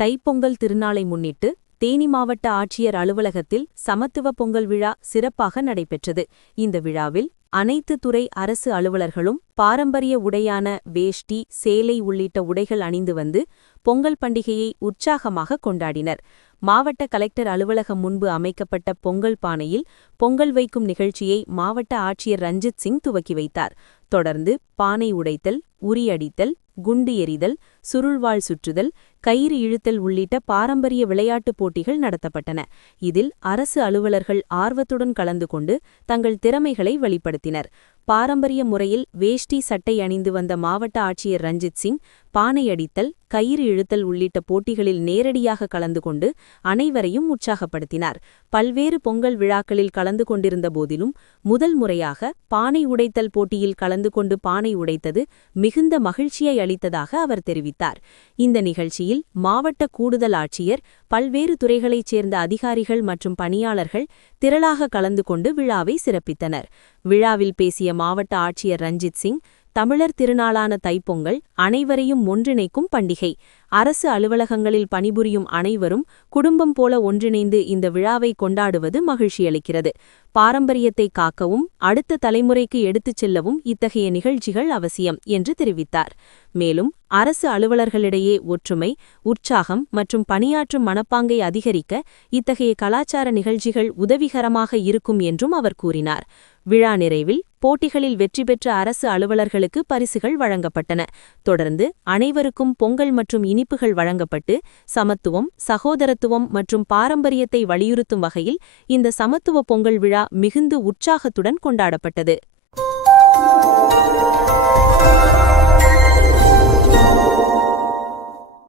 தைப்பொங்கல் திருநாளை முன்னிட்டு தேனி மாவட்ட ஆட்சியர் அலுவலகத்தில் சமத்துவ பொங்கல் விழா சிறப்பாக நடைபெற்றது. இந்த விழாவில் அனைத்து துறை அரசு அலுவலர்களும் பாரம்பரிய உடையான வேஷ்டி, சேலை உள்ளிட்ட உடைகள் அணிந்து வந்து பொங்கல் பண்டிகையை உற்சாகமாக கொண்டாடினர். மாவட்ட கலெக்டர் அலுவலகம் முன்பு அமைக்கப்பட்ட பொங்கல் பானையில் பொங்கல் வைக்கும் நிகழ்ச்சியை மாவட்ட ஆட்சியர் ரஞ்சித் சிங் துவக்கி வைத்தார். தொடர்ந்து பானை உடைத்தல், உரியடித்தல், குண்டு எறிதல், சுருள்வாள் சுற்றுதல், கயிறு இழுத்தல் உள்ளிட்ட பாரம்பரிய விளையாட்டுப் போட்டிகள் நடத்தப்பட்டன. இதில் அரசு அலுவலர்கள் ஆர்வத்துடன் கலந்து கொண்டு தங்கள் திறமைகளை வெளிப்படுத்தினர். பாரம்பரிய முறையில் வேஷ்டி, சட்டை அணிந்து வந்த மாவட்ட ஆட்சியர் ரஞ்சித் சிங் பானை அடித்தல், கயிறு இழுத்தல் உள்ளிட்ட போட்டிகளில் நேரடியாக கலந்து கொண்டு அனைவரையும் உற்சாகப்படுத்தினார். பல்வேறு பொங்கல் விழாக்களில் கலந்து கொண்டிருந்த போதிலும் முதல் முறையாக பானை உடைத்தல் போட்டியில் கலந்து கொண்டு பானை உடைத்தது மிகுந்த மகிழ்ச்சியை அளித்ததாக அவர் தெரிவித்தார். இந்த நிகழ்ச்சியில் மாவட்ட கூடுதல் ஆட்சியர், பல்வேறு துறைகளைச் சேர்ந்த அதிகாரிகள் மற்றும் பணியாளர்கள் திரளாக கலந்து கொண்டு விழாவை சிறப்பித்தனர். விழாவில் பேசிய மாவட்ட ஆட்சியர் ரஞ்சித் சிங், தமிழர் திருநாளான தைப்பொங்கல் அனைவரையும் ஒன்றிணைக்கும் பண்டிகை. அரசு அலுவலகங்களில் பணிபுரியும் அனைவரும் குடும்பம் போல ஒன்றிணைந்து இந்த விழாவை கொண்டாடுவது மகிழ்ச்சியளிக்கிறது. பாரம்பரியத்தை காக்கவும் அடுத்த தலைமுறைக்கு எடுத்துச் செல்லவும் இத்தகைய நிகழ்ச்சிகள் அவசியம் என்று தெரிவித்தார். மேலும் அரசு அலுவலர்களிடையே ஒற்றுமை, உற்சாகம் மற்றும் பணியாற்றும் மனப்பாங்கை அதிகரிக்க இத்தகைய கலாச்சார நிகழ்ச்சிகள் உதவிகரமாக இருக்கும் என்றும் அவர் கூறினார். விழா நிறைவில் போட்டிகளில் வெற்றி பெற்ற அரசு அலுவலர்களுக்கு பரிசுகள் வழங்கப்பட்டன. தொடர்ந்து அனைவருக்கும் பொங்கல் மற்றும் இனிப்புகள் வழங்கப்பட்டு சமத்துவம், சகோதரத்துவம் மற்றும் பாரம்பரியத்தை வலியுறுத்தும் வகையில் இந்த சமத்துவ பொங்கல் விழா மிகுந்து உற்சாகத்துடன் கொண்டாடப்பட்டது.